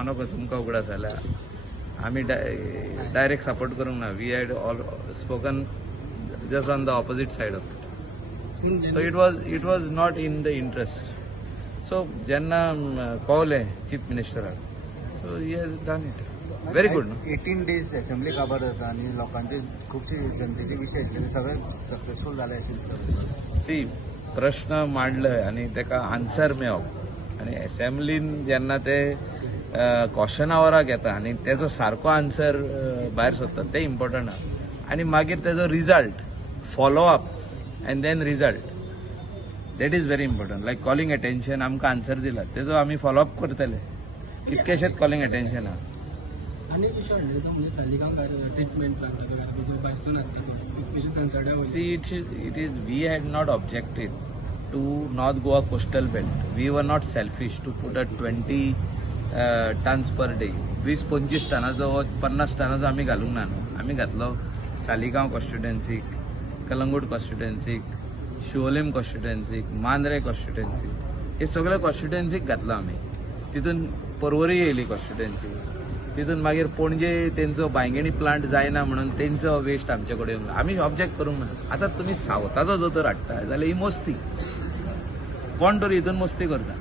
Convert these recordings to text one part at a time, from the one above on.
हांव नको तुमकां उगडास जाल्यार आमी डायरेक्ट सपोर्ट करूंक ना. We had all spoken just on the opposite side of it. So it was not in the interest. So जेन्ना पावलें चीफ मिनिस्टराक so he has done it. Very good. 18 days assembly काबार जाता आणि लोकांचे खूपशे जनतेचे विशय आसले ते सगळे सक्सेसफूल जाले आशिल्ले. सी प्रश्न मांडले आनी ताका आन्सर मेळप आनी असेंब्लीन जेन्ना ते क्वेश्चन आवराक येता आनी तेजो सारको आन्सर भायर सरता ते इम्पॉर्टंट आहा. आनी मागीर तेजो result follow up and then result that is very important. Like calling attention आमकां आन्सर दिला तेजो आमी फॉलो अप करतले. कितकेशेच कॉलिंग अटेन्शन आहा. अनेक विषय म्हणजे Saligao treatment See, it is. We had not objected to North Goa coastal belt. We were not selfish to put a 20 tons per day. 20-25 टनाचो 50 टनाचो आमी घालूंक ना न्हू. आमी घातलो सालिगांव कॉन्स्टिट्युएन्सीक, कलंगूट कॉन्स्टिट्युएन्सीक, शिवोलीम कॉन्स्टिट्युएन्सीक, मांद्रे कॉन्स्टिट्युएन्सीक, हे सगळे कॉन्स्टिट्युएन्सीक घातलो आमी. तितून पर्वरी येयली कॉन्स्टिट्युएन्सी. तितून मागीर पणजे तेंचो बांयगेणी प्लांट जायना म्हणून तेंचो वेस्ट आमचे कडेन आमी ऑब्जेक्ट करूंक ना. आतां तुमी सावथाचो जो तर हाडटा जाल्यार ही मस्ती कोण तरी हितून मस्ती करता.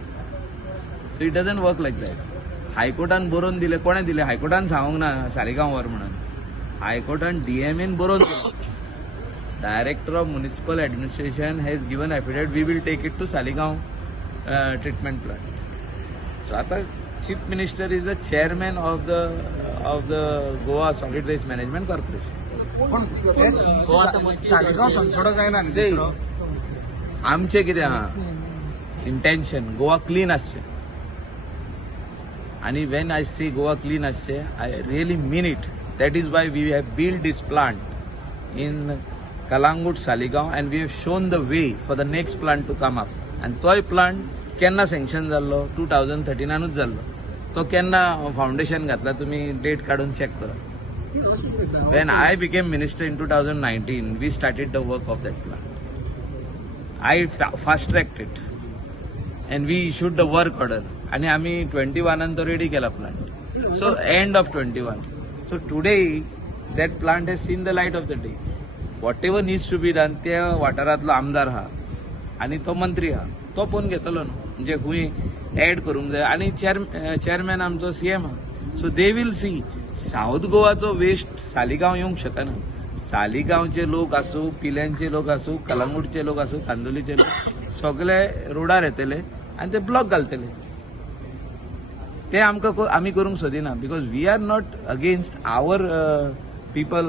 So it doesn't work like that. हायकोर्टान बरोवन दिले. कोणें दिले? हायकोर्टान सांगूंक ना सालिगांव व्हर म्हणून. हायकोर्टान डीएमएन बरोवन दिले. Director of municipal administration has given affidavit we will take it to Saligao treatment plant. So आतां Chief Minister is the chairman of the Goa Solid Waste Management Corporation. आमचे कितें आहा इंटेंशन गोवा क्लीन आसचे. आनी when I say Goa clean आसचे I really mean it. That is why we have build this plant in Calangute Saligao and we have shown the way for the next plant to come up. आनी तोय plant केन्ना sanction जाल्लो? 2013 जाल्लो. तो केन्ना foundation घातला तुमी डेट काढून चॅक करा. When I became minister in 2019 we started the work of that plant. I fast tracked it and we issued the work order आनी आमी 21 तो रेडी केला plant. So end of 21. So today that plant has seen the light of the day. Whatever needs to be done त्या वाठारांतलो आमदार आहा आनी तो मंत्री आहा तो पोवन घेतलो न्हू. म्हणजे खूंय एड करूंक जाय. आनी चेअरमॅन आमचो सीएम आहा. So they will see. South गोवाचो वेस्ट सालिगांव येवंक शकना. सालिगांवचे लोक आसूं, पिल्यांचे लोक आसूं, कलंगूटचे लोक आसूं, कांदोलीचे लोक सगळे रोडार येतले आनी ते ब्लॉक घालतले. ते आमकां आमी करूंक सोदिना. Because we are not against our people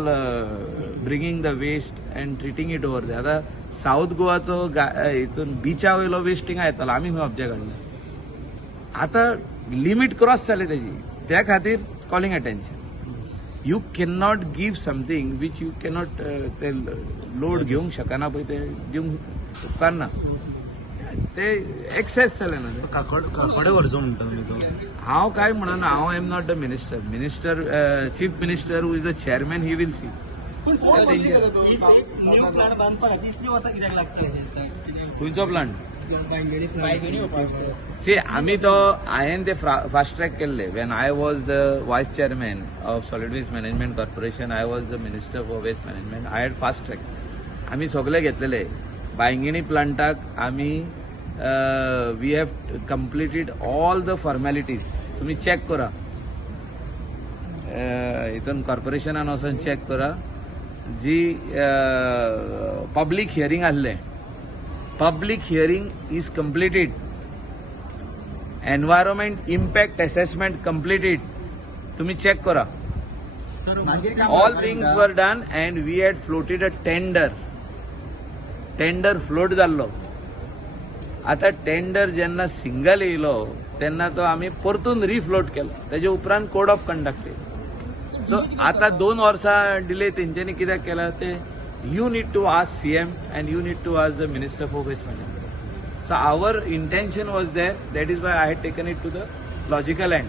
bringing the waste and treating it over. आतां साऊथ गोवाचो हितून बिचा वयलो वेस्ट थिंगा येतालो आमी खंय ऑब्जेक्ट घालना. आतां लिमीट क्रॉस जाली तेजी. त्या खातीर calling attention. You can not give something which you cannot ते लोड घेवंक शकना पळय ते दिवंक उपकारना. ते एक्सेस जालें ना. काकडे व्हरचो म्हणटा तुमी तो. हांव काय म्हणना. हांव am not the minister. Chief minister who is the chairman he will see. खंयचो प्लांट? सी आमी तो हांवें ते फास्ट ट्रॅक केल्ले. When I was the vice chairman of solid waste management corporation I was the minister for waste management. I had fast track. आमी सगळे घेतलेले. बांयगेणी प्लांटाक आमी we have completed all the formalities. तुमी चॅक करा हितून कॉर्पोरेशनान वचून चॅक करा. जी पब्लीक हियरींग आसलें public hearing is completed. Environment impact assessment completed. तुमी चॅक करा. All things were done and we had floated a tender float जाल्लो. आतां टेंडर जेन्ना सिंगल येयलो तेन्ना तो आमी परतून रिफ्लोट केलो. तेजे उपरांत कोड ऑफ कंडक्ट येयलो. सो आतां 2 वर्सां डिले तेंच्यांनी कित्याक केला ते you need to ask CM and you need to ask the minister for waste management. So our intention was there. That is why I had taken it to the logical end.